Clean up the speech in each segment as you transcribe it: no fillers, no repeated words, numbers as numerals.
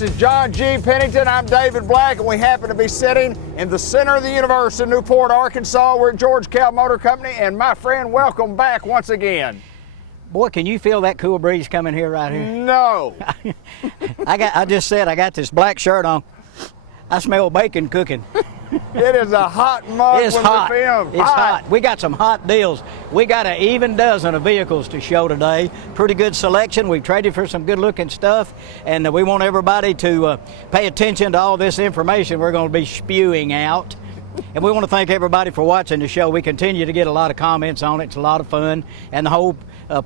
This is John G. Pennington. I'm David Black, and we happen to be sitting in the center of the universe in Newport, Arkansas. We're at George Kell Motor Company, and my friend, welcome back once again. Boy, can you feel that cool breeze coming here right here? No. I just said I got this black shirt on. I smell bacon cooking. It is a hot mug It's when hot. we film. It's hot. We got some hot deals. We got an even dozen of vehicles to show today. Pretty good selection. We've traded for some good looking stuff, and we want everybody to pay attention to all this information we're going to be spewing out. And we want to thank everybody for watching the show. We continue to get a lot of comments on it. It's a lot of fun, and the whole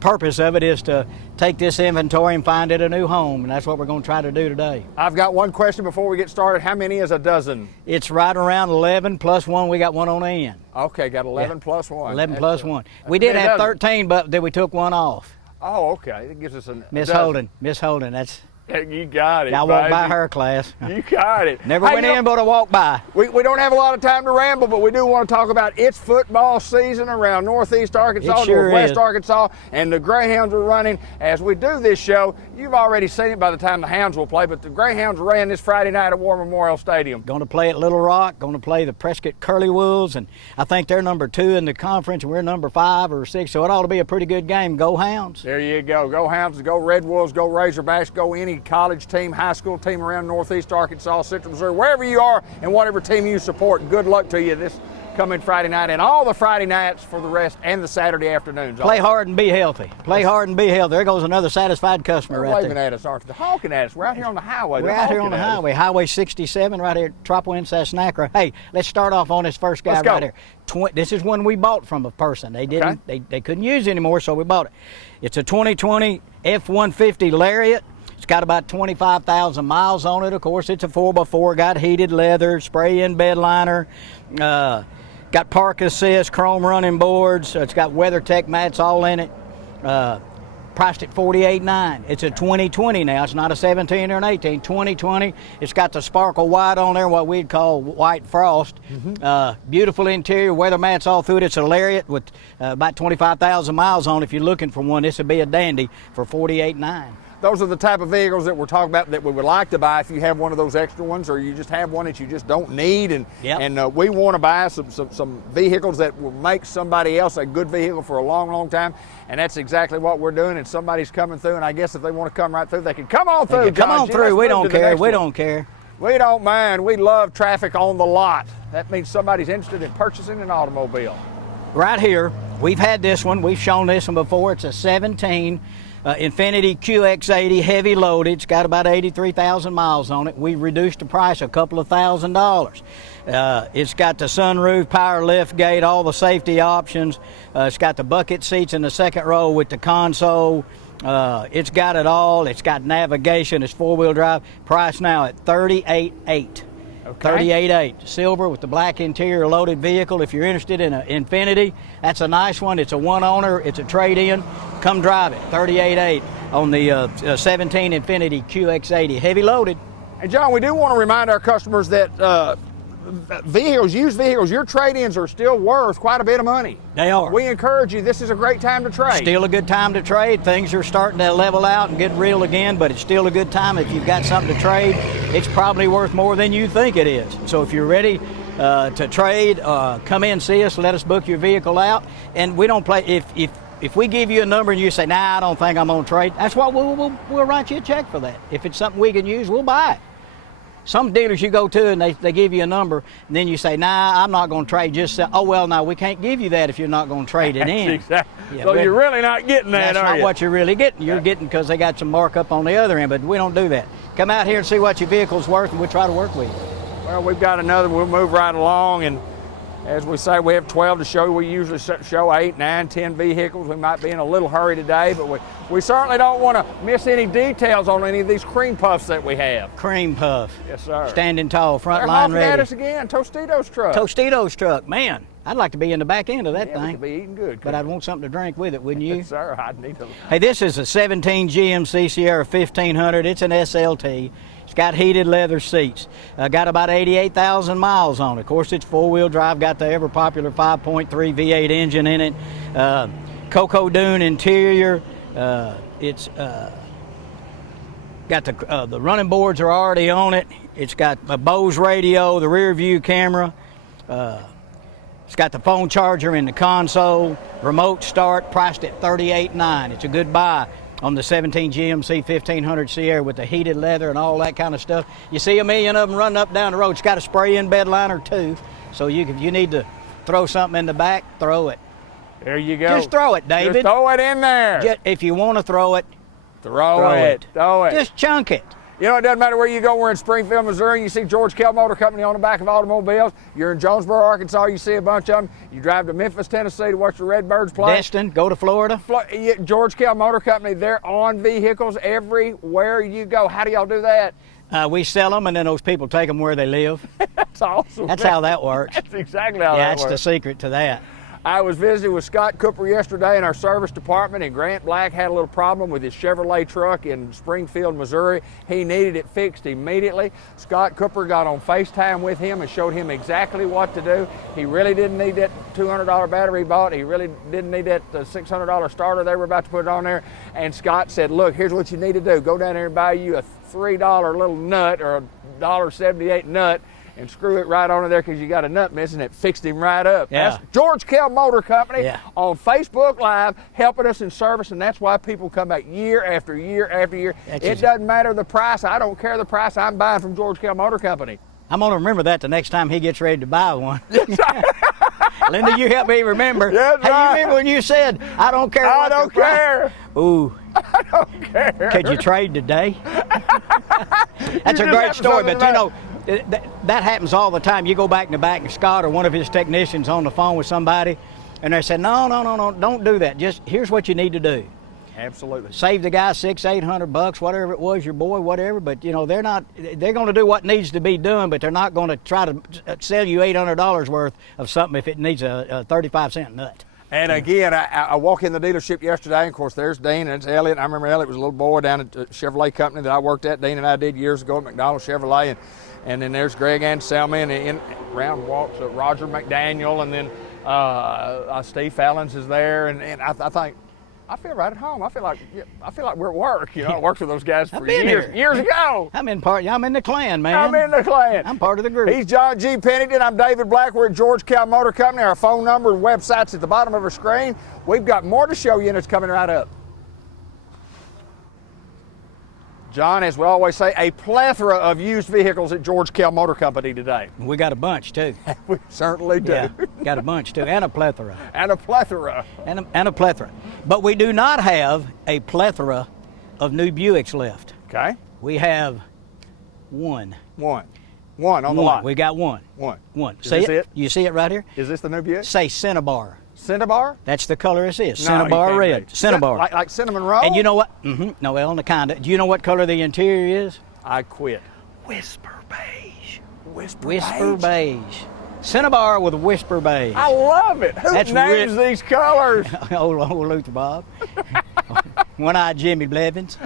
purpose of it is to take this inventory and find it a new home, and that's what we're going to try to do today. I've got one question before we get started. How many is a dozen? It's right around 11 plus 1. We got one on the end. Okay, got 11 plus 1. 11 plus 1. We did have 13, but then we took one off. Oh, okay. It gives us a Miss Holden. Miss Holden, that's... You got it, I walked by her class. You got it. Never went in, but I walked by. We don't have a lot of time to ramble, but we do want to talk about it's football season around Northeast Arkansas, It sure Northwest is. Arkansas, and the Greyhounds are running. As we do this show, you've already seen it by the time the Hounds will play, but the Greyhounds ran this Friday night at War Memorial Stadium. Going to play at Little Rock, going to play the Prescott Curlywolves, and I think they're number 2 in the conference, and we're number 5 or 6, so it ought to be a pretty good game. Go Hounds. There you go. Go Hounds, go Red Wolves, go Razorbacks, go any college team, high school team around Northeast Arkansas, Central Missouri, wherever you are and whatever team you support. Good luck to you this coming Friday night and all the Friday nights for the rest and the Saturday afternoons. Play hard and be healthy. Play hard and be healthy. There goes another satisfied customer They're right waving there. at us, aren't they? They're honking at us. We're out here on the highway. We're They're out here on the honking at us. highway, Highway 67 right here at Tropwin, Sassnacra. Hey, let's start off on this first guy Let's go. right here. This is one we bought from a person. They didn't. They couldn't use it anymore, so we bought it. It's a 2020 F-150 Lariat. It's got about 25,000 miles on it. Of course, it's a 4x4, got heated leather, spray-in bed liner, got park assist, chrome running boards. It's got WeatherTech mats all in it. Priced at $48,900. It's a 2020 now. It's not a 17 or an 18. 2020. It's got the sparkle white on there, what we'd call white frost. Beautiful interior, weather mats all through it. It's a Lariat with about 25,000 miles on it. If you're looking for one, this would be a dandy for $48,900. Those are the type of vehicles that we're talking about that we would like to buy if you have one of those extra ones or you just have one that you just don't need. And we want to buy some vehicles that will make somebody else a good vehicle for a long, long time. And that's exactly what we're doing. And somebody's coming through. And I guess if they want to come right through, they can come on through. Come on through. We don't care. We don't care. We don't mind. We love traffic on the lot. That means somebody's interested in purchasing an automobile. Right here, we've had this one. We've shown this one before. It's a 17 Infiniti QX80 heavy loaded. It's got about 83,000 miles on it. We reduced the price a couple of $1,000s. It's got the sunroof, power lift gate, all the safety options. It's got the bucket seats in the second row with the console. It's got it all. It's got navigation. It's 4-wheel drive. Price now at $38,800. Okay. $38,800. Silver with the black interior, loaded vehicle. If you're interested in an Infiniti, that's a nice one. It's a one owner. It's a trade-in. Come drive it. $38,800 on the 17 Infiniti QX80, heavy loaded. And John, we do want to remind our customers that used vehicles, your trade-ins are still worth quite a bit of money. They are. We encourage you. This is a great time to trade. Still a good time to trade. Things are starting to level out and get real again, but it's still a good time. If you've got something to trade, it's probably worth more than you think it is. So if you're ready to trade, come in, see us, let us book your vehicle out. And we don't play, if we give you a number and you say, nah, I don't think I'm going to trade, that's what we'll write you a check for that. If it's something we can use, we'll buy it. Some dealers you go to and they give you a number, and then you say, nah, I'm not going to trade. Just say, oh, well, no, we can't give you that if you're not going to trade it in. Exactly. So you're really not getting that, That's are not you? what you're really getting. You're getting because they got some markup on the other end, but we don't do that. Come out here and see what your vehicle's worth, and we'll try to work with you. Well, we've got another. We'll move right along, and as we say, we have 12 to show. We usually show 8, 9, 10 vehicles. We might be in a little hurry today, but we certainly don't want to miss any details on any of these cream puffs that we have. Cream puff. Yes, sir. Standing tall, front They're line honking ready. at us again. Tostitos truck. Tostitos truck. Man, I'd like to be in the back end of that Yeah, we thing. could be eating good. But I'd want something to drink with it, wouldn't you? Yes, sir. I'd need to. Hey, this is a 17 GMC Sierra 1500. It's an SLT. It's got heated leather seats. Got about 88,000 miles on it. Of course, it's 4-wheel drive. Got the ever popular 5.3 V8 engine in it. Cocoa Dune interior. It's Got the running boards are already on it. It's got a Bose radio, the rear view camera. It's got the phone charger in the console, remote start, priced at $38,900. It's a good buy on the 17 GMC 1500 Sierra with the heated leather and all that kind of stuff. You see a million of them running up down the road. It's got a spray-in bed liner too, so if you need to throw something in the back, throw it. There you go. Just throw it, David. Just throw it in there. If you want to throw it, throw it. Throw it. Just chunk it. You know, it doesn't matter where you go. We're in Springfield, Missouri. You see George Kell Motor Company on the back of automobiles. You're in Jonesboro, Arkansas. You see a bunch of them. You drive to Memphis, Tennessee to watch the Redbirds play. Destin, go to Florida. George Kell Motor Company, they're on vehicles everywhere you go. How do y'all do that? We sell them, and then those people take them where they live. That's awesome. That's how that works. That's exactly how that works. Yeah, that's the secret to that. I was visiting with Scott Cooper yesterday in our service department, and Grant Black had a little problem with his Chevrolet truck in Springfield, Missouri. He needed it fixed immediately. Scott Cooper got on FaceTime with him and showed him exactly what to do. He really didn't need that $200 battery he bought. He really didn't need that $600 starter they were about to put on there. And Scott said, look, here's what you need to do. Go down there and buy you a $3 little nut or a $1.78 nut, and screw it right onto there because you got a nut missing. It fixed him right up. Yeah. That's George Kell Motor Company on Facebook Live helping us in service, and that's why people come back year after year after year. It doesn't matter the price. I don't care the price. I'm buying from George Kell Motor Company. I'm going to remember that the next time he gets ready to buy one. Linda, you help me remember. Yes, hey, you remember when you said, I don't care I don't care. Ooh. I don't care. Could you trade today? That's a great story, but you know, that happens all the time. You go back in the back and Scott or one of his technicians on the phone with somebody, and they said, no, don't do that. Just here's what you need to do. Absolutely. Save the guy $600-800, whatever it was, your boy, whatever. But you know, they're going to do what needs to be done, but they're not going to try to sell you $800 worth of something if it needs a 35-cent nut. And again, I walk in the dealership yesterday, and of course there's Dean and it's Elliot. I remember Elliot was a little boy down at the Chevrolet company that I worked at. Dean and I did years ago at McDonald Chevrolet, and then there's Greg Anselmi, and in round walks Roger McDaniel, and then Steve Fallons is there, and I think I feel right at home. I feel like we're at work. You know, I worked with those guys for years ago. I'm in the clan, man. I'm in the clan. I'm part of the group. He's John G. Pennington. I'm David Black. We're at George Kell Motor Company. Our phone number and website's at the bottom of our screen. We've got more to show you, and it's coming right up. John, as we always say, a plethora of used vehicles at George Kell Motor Company today. We got a bunch, too. We certainly do. Yeah, got a bunch, too, and a plethora. And a plethora. And a plethora. But we do not have a plethora of new Buicks left. Okay. We have one. One on the lot. We got one. One. Is this it? You see it right here? Is this the new Buick? Say Cinnabar. Cinnabar? That's the color it is. No, Cinnabar red. Cinnabar. Like cinnamon roll? And you know what? No, well, on the kind of. Do you know what color the interior is? I quit. Whisper beige. Whisper beige. Cinnabar with whisper beige. I love it. Who names these colors? old Luther Bob. One-eyed Jimmy Blevins.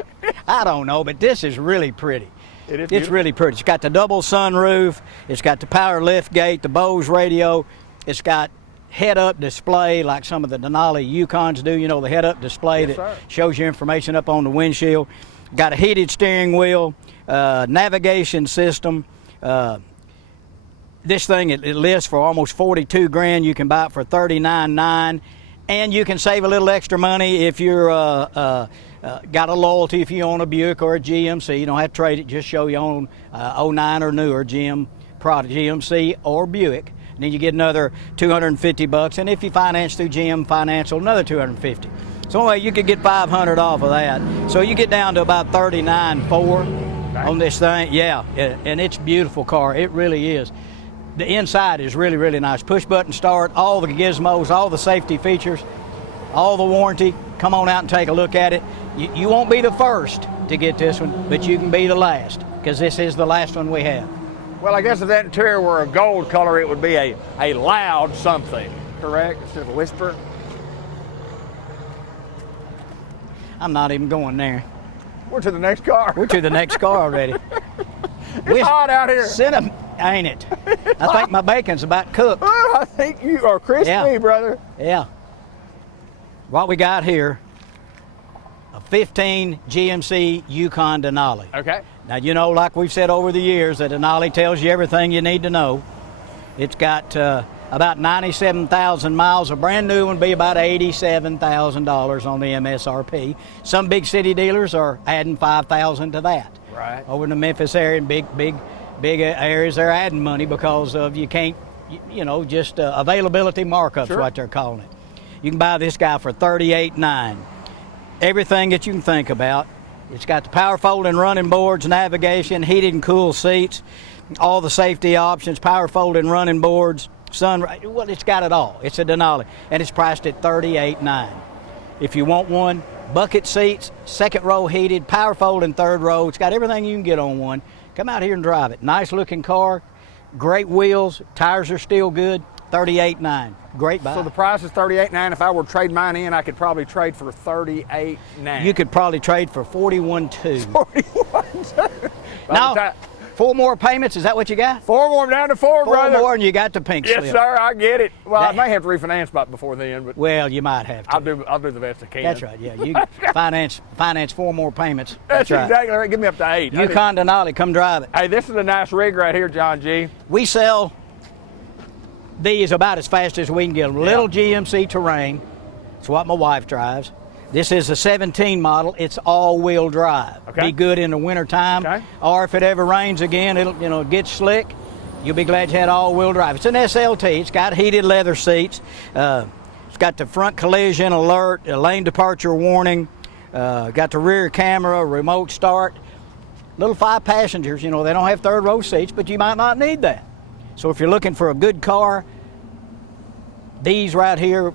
I don't know, but this is really pretty. It's really pretty. It's got the double sunroof. It's got the power lift gate, the Bose radio. It's got head-up display like some of the Denali Yukons do. You know, the head-up display that shows you information up on the windshield. Got a heated steering wheel, navigation system. This thing, it lists for almost $42,000. You can buy it for $39,900. And you can save a little extra money if you're got a loyalty, if you own a Buick or a GMC. You don't have to trade it, just show you own 09 or newer GMC or Buick. And then you get another $250, and if you finance through GM Financial, another $250. So anyway, you could get $500 off of that. So you get down to about $39,400 on this thing. Yeah, and it's a beautiful car. It really is. The inside is really, really nice. Push button start, all the gizmos, all the safety features, all the warranty. Come on out and take a look at it. You won't be the first to get this one, but you can be the last, because this is the last one we have. Well, I guess if that interior were a gold color, it would be a loud something, correct? Instead of a whisper. I'm not even going there. We're to the next car. We're to the next car already. It's hot out here. Ain't it? I think my bacon's about cooked. I think you are crispy, brother. Yeah. What we got here, a 15 GMC Yukon Denali. Okay. Now, you know, like we've said over the years, that Denali tells you everything you need to know. It's got about 97,000 miles. A brand new one would be about $87,000 on the MSRP. Some big city dealers are adding $5,000 to that. Right. Over in the Memphis area and big areas, they're adding money because of just availability markups, Sure. what they're calling it. You can buy this guy for $38,900. Everything that you can think about. It's got the power folding running boards, navigation, heated and cooled seats, all the safety options, power folding running boards, well, it's got it all. It's a Denali, and it's priced at $38,900. If you want one, bucket seats, second row heated, power folding third row. It's got everything you can get on one. Come out here and drive it. Nice looking car, great wheels, tires are still good. $38,900. Great buy. So the price is $38,900. If I were to trade mine in, I could probably trade for $38,900. You could probably trade for $41,200. $41,200. Now, 4 more payments, is that what you got? 4 more, down to 4, 4 brother. more and you got the pink slip. Yes, sir, I get it. Well, I may have to refinance before then, but Well, you might have to. I'll do the best I can. That's right, yeah. You finance 4 more payments. That's right. exactly right. Give me up to 8. Yukon Denali, come drive it. Hey, this is a nice rig right here, John G. We sell these about as fast as we can get them. Little GMC Terrain. It's what my wife drives. This is a 17 model. It's all-wheel drive. Okay. Be good in the wintertime. Okay. Or if it ever rains again, it'll get slick. You'll be glad you had all-wheel drive. It's an SLT. It's got heated leather seats. It's got the front collision alert, a lane departure warning. Got the rear camera, remote start. Little 5 passengers. They don't have third row seats, but you might not need that. So if you're looking for a good car, these right here,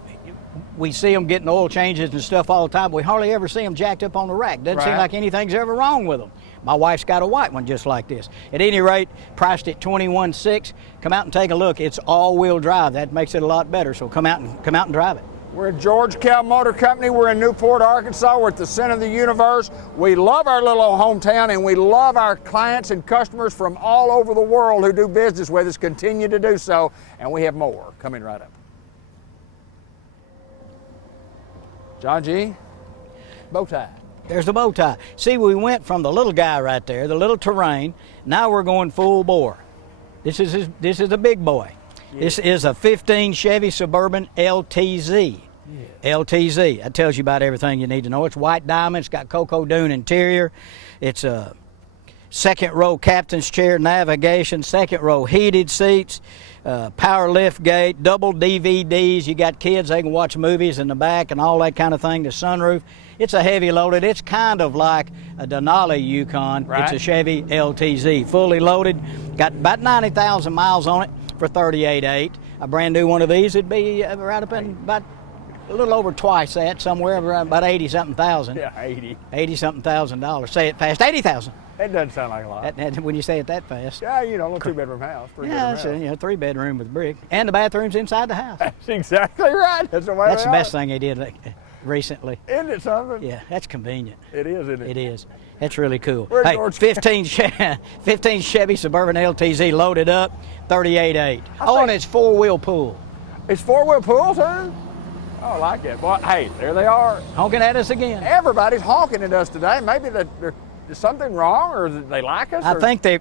we see them getting oil changes and stuff all the time, but we hardly ever see them jacked up on the rack. Doesn't seem like anything's ever wrong with them. My wife's got a white one just like this. At any rate, priced at $21,600. Come out and take a look. It's all-wheel drive. That makes it a lot better. So come out and drive it. We're at George Kell Motor Company. We're in Newport, Arkansas. We're at the center of the universe. We love our little old hometown, and we love our clients and customers from all over the world who do business with us. Continue to do so, and we have more coming right up. John G., bow tie. There's the bow tie. See, we went from the little guy right there, the little Terrain. Now we're going full bore. This is a big boy. Yeah. This is a 15 Chevy Suburban LTZ. Yeah. LTZ. That tells you about everything you need to know. It's white diamond. It's got cocoa dune interior. It's a second row captain's chair, navigation, second row heated seats, power lift gate, double DVDs. You got kids, they can watch movies in the back and all that kind of thing. The sunroof. It's a heavy loaded. It's kind of like a Denali Yukon. Right. It's a Chevy LTZ, fully loaded. Got about 90,000 miles on it for $38,800. A brand new one of these would be right up in about a little over twice that, somewhere around about 80-something thousand. Yeah, 80. $80-something thousand. Say it fast. 80,000. It doesn't sound like a lot. When you say it that fast. Yeah, a little 2-bedroom house. It's a 3-bedroom with brick. And the bathroom's inside the house. That's exactly right. That's the way That's the best thing they did recently. Isn't it something? Yeah, that's convenient. It is, isn't it? It is. That's really cool. Hey, 15 Chevy Suburban LTZ loaded up, $38,800. And it's 4-wheel pool. It's 4-wheel pool, sir? Oh, I like it. Well, hey, there they are. Honking at us again. Everybody's honking at us today. Maybe there's something wrong, or they like us? I think they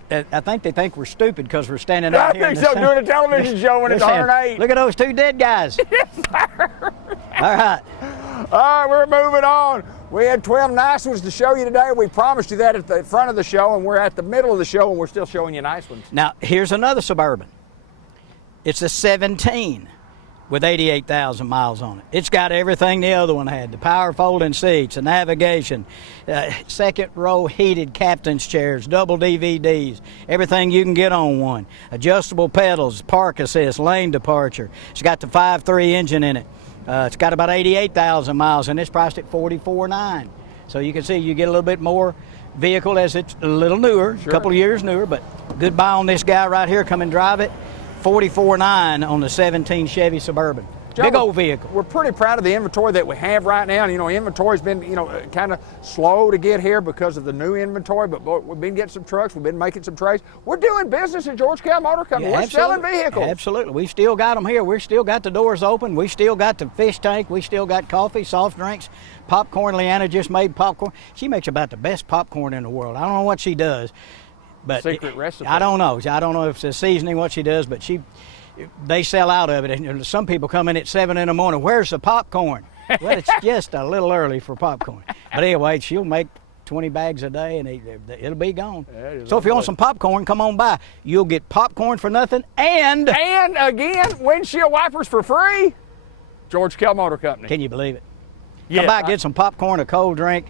think we're stupid because we're standing out here. I think so, doing a television show when it's 108. Look at those 2 dead guys. Yes, sir. All right. All right, we're moving on. We had 12 nice ones to show you today. We promised you that at the front of the show, and we're at the middle of the show, and we're still showing you nice ones. Now, here's another Suburban. It's a 17 with 88,000 miles on it. It's got everything the other one had. The power folding seats, the navigation, second row heated captain's chairs, double DVDs, everything you can get on one. Adjustable pedals, park assist, lane departure. It's got the 5.3 engine in it. It's got about 88,000 miles, and it's priced at $44,900. So you can see you get a little bit more vehicle as it's a little newer, a couple of years newer, but good buy on this guy right here. Come and drive it. $44,900 on the 17 Chevy Suburban. John, Big old vehicle. We're pretty proud of the inventory that we have right now. And, inventory's been, kind of slow to get here because of the new inventory, but we've been getting some trucks. We've been making some trades. We're doing business at Kell Motor Company. Yeah, we're selling vehicles. Absolutely. We still got them here. We still got the doors open. We still got the fish tank. We still got coffee, soft drinks, popcorn. Leanna just made popcorn. She makes about the best popcorn in the world. I don't know what she does. But secret recipe. I don't know. I don't know if it's the seasoning, what she does, but they sell out of it. And some people come in at 7 in the morning. Where's the popcorn? Well, it's just a little early for popcorn. But anyway, she'll make 20 bags a day, and it'll be gone. So if you want some popcorn, come on by. You'll get popcorn for nothing, and again, windshield wipers for free. Kell Motor Company. Can you believe it? Yes, come by, get some popcorn, a cold drink,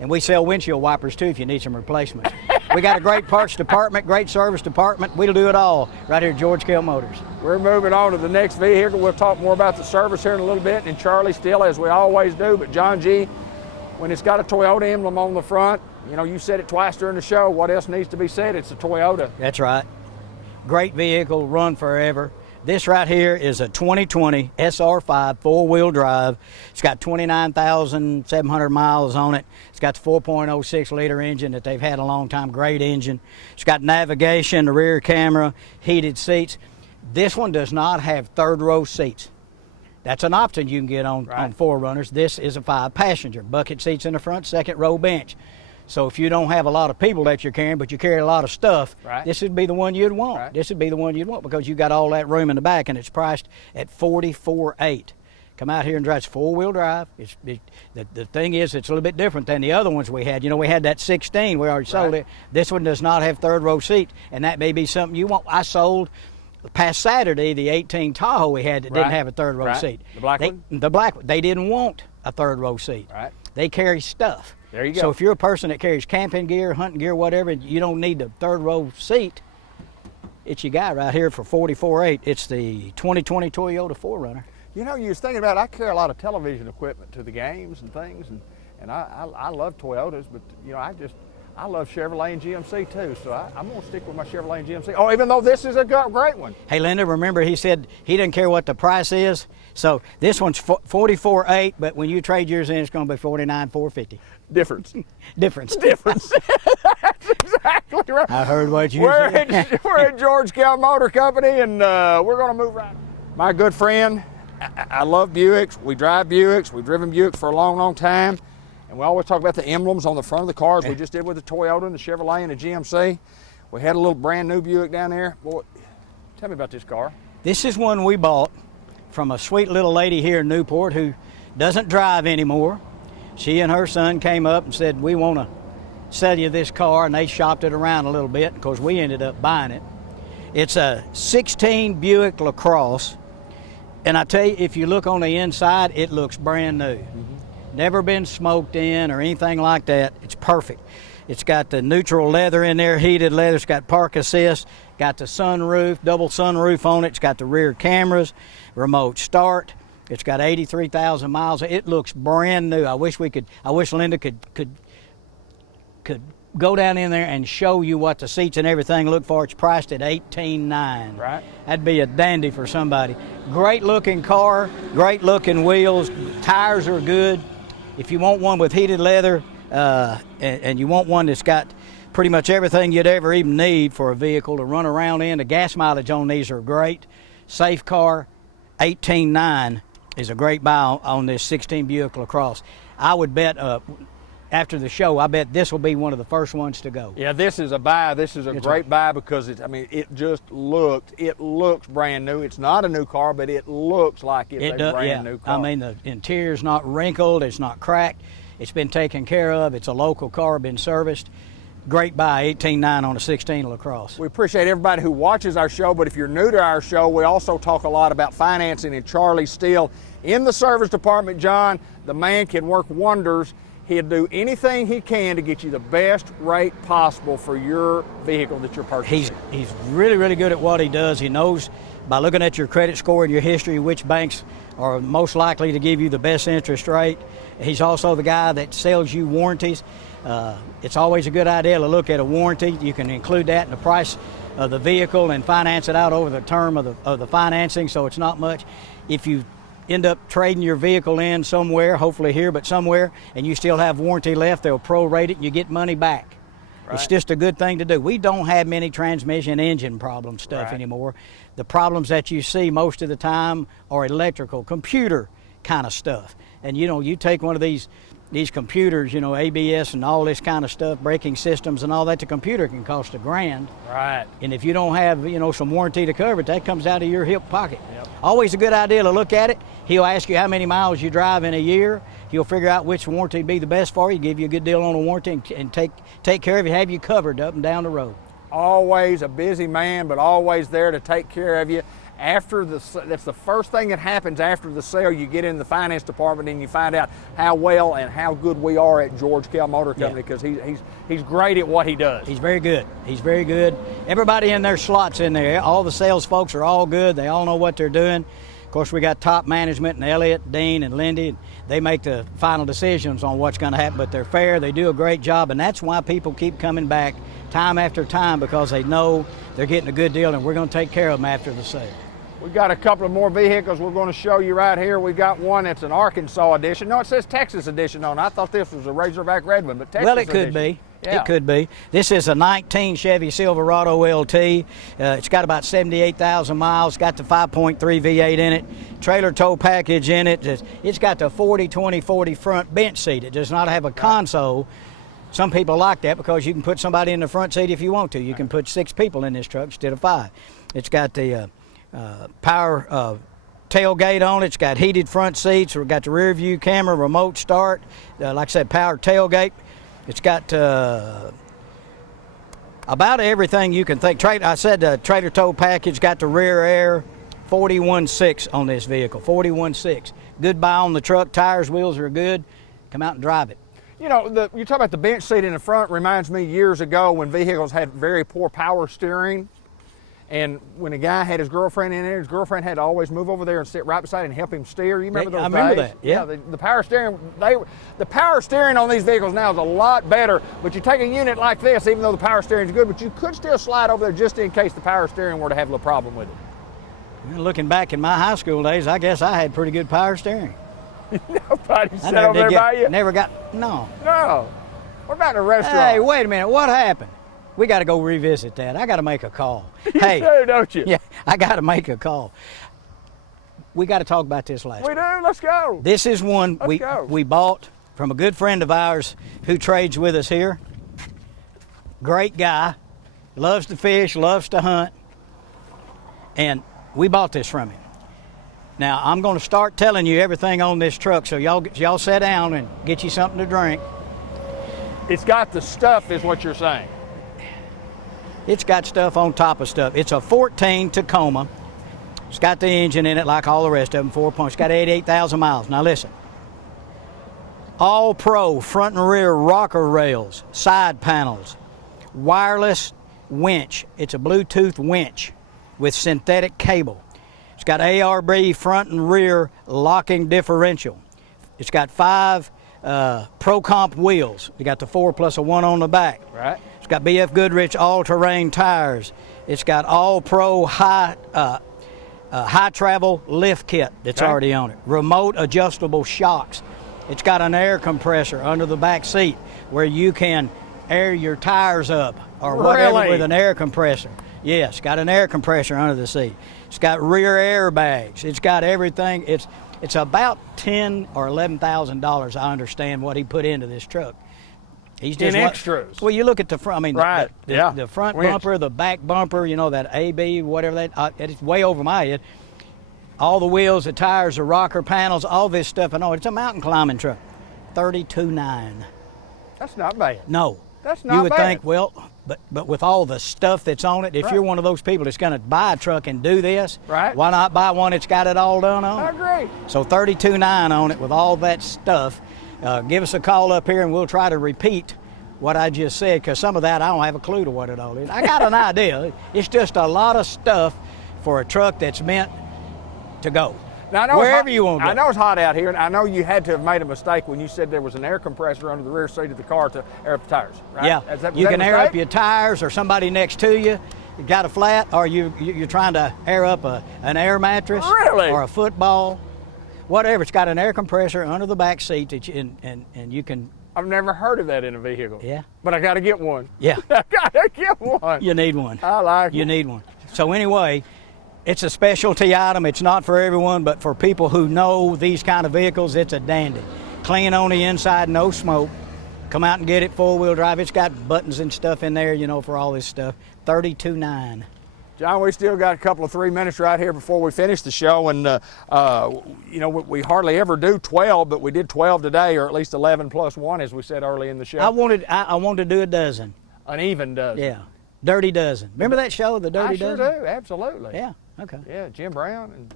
and we sell windshield wipers too if you need some replacements. We got a great parts department, great service department. We'll do it all right here at Kell Motors. We're moving on to the next vehicle. We'll talk more about the service here in a little bit, and Charlie still, as we always do. But John G., when it's got a Toyota emblem on the front, you said it twice during the show. What else needs to be said? It's a Toyota. That's right. Great vehicle, run forever. This right here is a 2020 SR5 four-wheel drive. It's got 29,700 miles on it. It's got the 4.06-liter engine that they've had a long time, great engine. It's got navigation, the rear camera, heated seats. This one does not have third-row seats. That's an option you can get on 4Runners. This is a 5-passenger, bucket seats in the front, second-row bench. So if you don't have a lot of people that you're carrying, but you carry a lot of stuff, this would be the one you'd want. This would be the one you'd want because you got all that room in the back, and it's priced at $44,800. Come out here and drive. It's four-wheel drive. The thing is, it's a little bit different than the other ones we had. We had that 16. We already sold it. This one does not have third-row seats, and that may be something you want. I sold past Saturday the 18 Tahoe we had that didn't have a third-row seat. The black one? The black one. They didn't want a third-row seat. They carry stuff. There you go. So if you're a person that carries camping gear, hunting gear, whatever, you don't need the third-row seat. It's your guy right here for $44,800. It's the 2020 Toyota 4Runner. You was thinking about, I carry a lot of television equipment to the games and things, and I love Toyotas, but I love Chevrolet and GMC too, so I'm going to stick with my Chevrolet and GMC. Oh, even though this is a great one. Hey, Linda, remember he said he didn't care what the price is, so this one's $44,800, but when you trade yours in, it's going to be $49,450. Difference. Difference. That's exactly right. I heard what you said. We're at Kell Motor Company, and we're going to move right. My good friend, I love Buicks. We drive Buicks. We've driven Buicks for a long, long time. And we always talk about the emblems on the front of the cars. We just did with the Toyota and the Chevrolet and the GMC. We had a little brand new Buick down there. Boy, tell me about this car. This is one we bought from a sweet little lady here in Newport who doesn't drive anymore. She and her son came up and said, we want to sell you this car, and they shopped it around a little bit. Of course, we ended up buying it. It's a 16 Buick LaCrosse, and I tell you, if you look on the inside, it looks brand new. Never been smoked in or anything like that. It's perfect. It's got the neutral leather in there, heated leather. It's got park assist, got the sunroof, double sunroof on it. It's got the rear cameras, remote start. It's got 83,000 miles. It looks brand new. I wish Linda could go down in there and show you what the seats and everything look for. It's priced at $18,900. Right. That'd be a dandy for somebody. Great looking car, great looking wheels. Tires are good. If you want one with heated leather and you want one that's got pretty much everything you'd ever even need for a vehicle to run around in, the gas mileage on these are great. Safe car, $18,900 is a great buy on this 16 Buick LaCrosse. I would bet after the show, I bet this will be one of the first ones to go. Yeah, this is a buy. This is a great buy because it looks brand new. It's not a new car, but it looks like it's a brand new car. I mean, the interior's not wrinkled, it's not cracked, it's been taken care of, it's a local car, been serviced. Great buy, $18,900 on a 16 LaCrosse. We appreciate everybody who watches our show, but if you're new to our show, we also talk a lot about financing, and Charlie Steele in the service department. John, the man can work wonders. He'll do anything he can to get you the best rate possible for your vehicle that you're purchasing. He's really, really good at what he does. He knows by looking at your credit score and your history which banks are most likely to give you the best interest rate. He's also the guy that sells you warranties. It's always a good idea to look at a warranty. You can include that in the price of the vehicle and finance it out over the term of the financing, so it's not much. If you end up trading your vehicle in somewhere, hopefully here, but somewhere, and you still have warranty left, they'll prorate it and you get money back. Right. It's just a good thing to do. We don't have many transmission engine problem stuff anymore. The problems that you see most of the time are electrical, computer kind of stuff. And you know, you take one of these computers, you know, ABS and all this kind of stuff, braking systems and all that, the computer can cost $1,000. Right. And if you don't have, you know, some warranty to cover it, that comes out of your hip pocket. Yep. Always a good idea to look at it. He'll ask you how many miles you drive in a year. He'll figure out which warranty would be the best for you, give you a good deal on a warranty, and take care of you, have you covered up and down the road. Always a busy man, but always there to take care of you. That's the first thing that happens after the sale. You get in the finance department and you find out how well and how good we are at George Kell Motor Company, because he's great at what he does. He's very good. He's very good. Everybody in their slots in there. All the sales folks are all good. They all know what they're doing. Of course, we got top management and Elliot, Dean, and Lindy. They make the final decisions on what's going to happen, but they're fair. They do a great job, and that's why people keep coming back time after time, because they know they're getting a good deal, and we're going to take care of them after the sale. We've got a couple of more vehicles we're going to show you right here. We've got one that's an Arkansas edition. No, it says Texas edition on it. I thought this was a Razorback Red one, but Texas edition. Well, it could be. Yeah. It could be. This is a 19 Chevy Silverado LT. It's got about 78,000 miles. It's got the 5.3 V8 in it. Trailer tow package in it. It's got the 40-20-40 front bench seat. It does not have a console. Some people like that because you can put somebody in the front seat if you want to. You can put 6 people in this truck instead of 5. It's got the power tailgate on it. It's got heated front seats. We've got the rear view camera, remote start. Like I said, power tailgate. It's got about everything you can think. I said trailer tow package, got the rear air, 41.6 on this vehicle, 41.6. Good buy on the truck. Tires, wheels are good. Come out and drive it. You know, you talk about the bench seat in the front. Reminds me years ago when vehicles had very poor power steering. And when a guy had his girlfriend in there, his girlfriend had to always move over there and sit right beside and help him steer. You remember those days? I remember that. Yeah. The power steering. The power steering on these vehicles now is a lot better. But you take a unit like this, even though the power steering is good, but you could still slide over there just in case the power steering were to have a little problem with it. Well, looking back in my high school days, I guess I had pretty good power steering. Nobody sat over there by you? Never got. No. No. What about the restaurant? Hey, wait a minute. What happened? We got to go revisit that. I got to make a call. Hey, you do, don't you? Yeah, I got to make a call. We got to talk about this last. We do. Let's go. This is one we bought from a good friend of ours who trades with us here. Great guy, loves to fish, loves to hunt, and we bought this from him. Now I'm going to start telling you everything on this truck, so y'all sit down and get you something to drink. It's got the stuff, is what you're saying. It's got stuff on top of stuff. It's a 14 Tacoma. It's got the engine in it like all the rest of them, 4-pump. It's got 88,000 miles. Now listen. All pro front and rear rocker rails, side panels, wireless winch. It's a Bluetooth winch with synthetic cable. It's got ARB front and rear locking differential. It's got 5 Pro Comp wheels. You got the 4 plus a 1 on the back. Right. It's got BF Goodrich all-terrain tires. It's got all-pro high travel lift kit that's already on it. Remote adjustable shocks. It's got an air compressor under the back seat where you can air your tires up or whatever with an air compressor. Yes, got an air compressor under the seat. It's got rear airbags. It's got everything. It's about $10,000 or $11,000. I understand what he put into this truck. He's just extras. Well, you look at the front. I mean, right. the front bumper, the back bumper. You know that AB, whatever that. It's way over my head. All the wheels, the tires, the rocker panels, all this stuff. I know it's a mountain climbing truck. $32,900. That's not bad. No. That's not bad. You would think, well, but with all the stuff that's on it, if you're one of those people that's going to buy a truck and do this, why not buy one that's got it all done on it? I agree. So $32,900 on it with all that stuff. Give us a call up here and we'll try to repeat what I just said, because some of that I don't have a clue to what it all is. I got an idea. It's just a lot of stuff for a truck that's meant to go. Now, I know wherever you want to go. I know it's hot out here, and I know you had to have made a mistake when you said there was an air compressor under the rear seat of the car to air up the tires, right? Yeah, you can air up your tires, or somebody next to you got a flat, or you're trying to air up an air mattress, really? or a football. whatever. It's got an air compressor under the back seat that and you can. I've never heard of that in a vehicle. Yeah. But I got to get one. Yeah. I got to get one. You need one. I like it. You need one. So anyway, it's a specialty item. It's not for everyone, but for people who know these kind of vehicles, it's a dandy. Clean on the inside, no smoke. Come out and get it, four-wheel drive. It's got buttons and stuff in there, you know, for all this stuff. $32,900. John, we still got a couple of 3 minutes right here before we finish the show, and you know, we hardly ever do 12, but we did 12 today, or at least 11 plus 1, as we said early in the show. I wanted to do a dozen. An even dozen. Yeah, Dirty Dozen. Remember that show, The Dirty Dozen? I sure do, absolutely. Yeah, okay. Yeah, Jim Brown and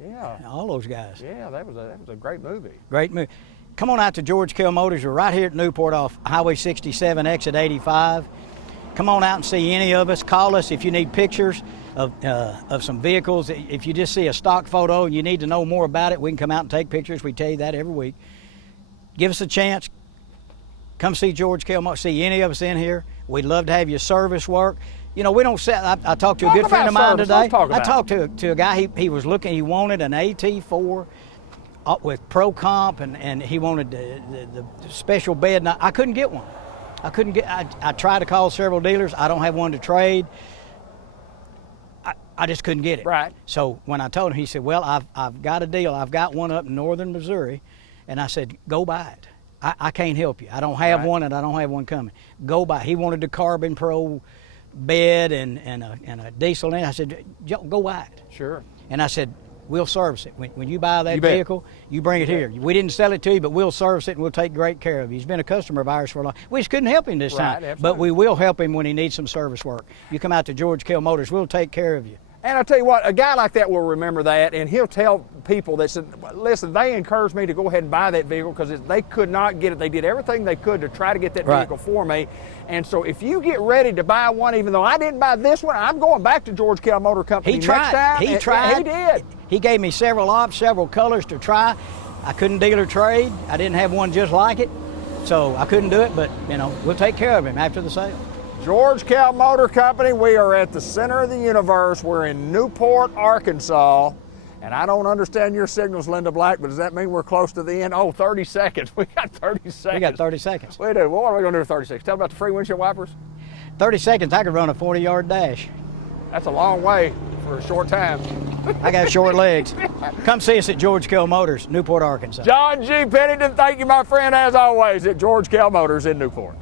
yeah, all those guys. Yeah, that was a great movie. Great movie. Come on out to George Kell Motors. We're right here at Newport off Highway 67, exit 85. Come on out and see any of us. Call us if you need pictures of some vehicles. If you just see a stock photo and you need to know more about it, we can come out and take pictures. We tell you that every week. Give us a chance. Come see George Kell Motors. See any of us in here. We'd love to have your service work. You know, we don't sell. I talked to a good friend of mine today. I talked to a guy. He was looking. He wanted an AT4 with Pro Comp, and he wanted the special bed. And I couldn't get one. I tried to call several dealers. I don't have one to trade. I just couldn't get it. Right. So when I told him, he said, well, I've got a deal. I've got one up in northern Missouri. And I said, go buy it. I can't help you. I don't have one, and I don't have one coming. Go buy it. He wanted the Carbon Pro bed and a diesel in it. I said, go buy it. Sure. And I said, we'll service it. When you buy that vehicle, you bring it here. We didn't sell it to you, but we'll service it and we'll take great care of you. He's been a customer of ours for a long time. We just couldn't help him this time, but we will help him when he needs some service work. You come out to George Kell Motors, we'll take care of you. And I'll tell you what, a guy like that will remember that, and he'll tell people that said, listen, they encouraged me to go ahead and buy that vehicle because they could not get it. They did everything they could to try to get that vehicle for me. And so if you get ready to buy one, even though I didn't buy this one, I'm going back to George Kell Motor Company next time. He tried. He did. He gave me several colors to try. I couldn't deal or trade. I didn't have one just like it, so I couldn't do it, but, you know, we'll take care of him after the sale. George Kell Motor Company, we are at the center of the universe. We're in Newport, Arkansas. And I don't understand your signals, Linda Black, but does that mean we're close to the end? Oh, 30 seconds. We got 30 seconds. We got 30 seconds. We do. What are we going to do with 30 seconds? Tell me about the free windshield wipers. 30 seconds, I could run a 40-yard dash. That's a long way for a short time. I got short legs. Come see us at George Kell Motors, Newport, Arkansas. John G. Pennington, thank you, my friend, as always, at George Kell Motors in Newport.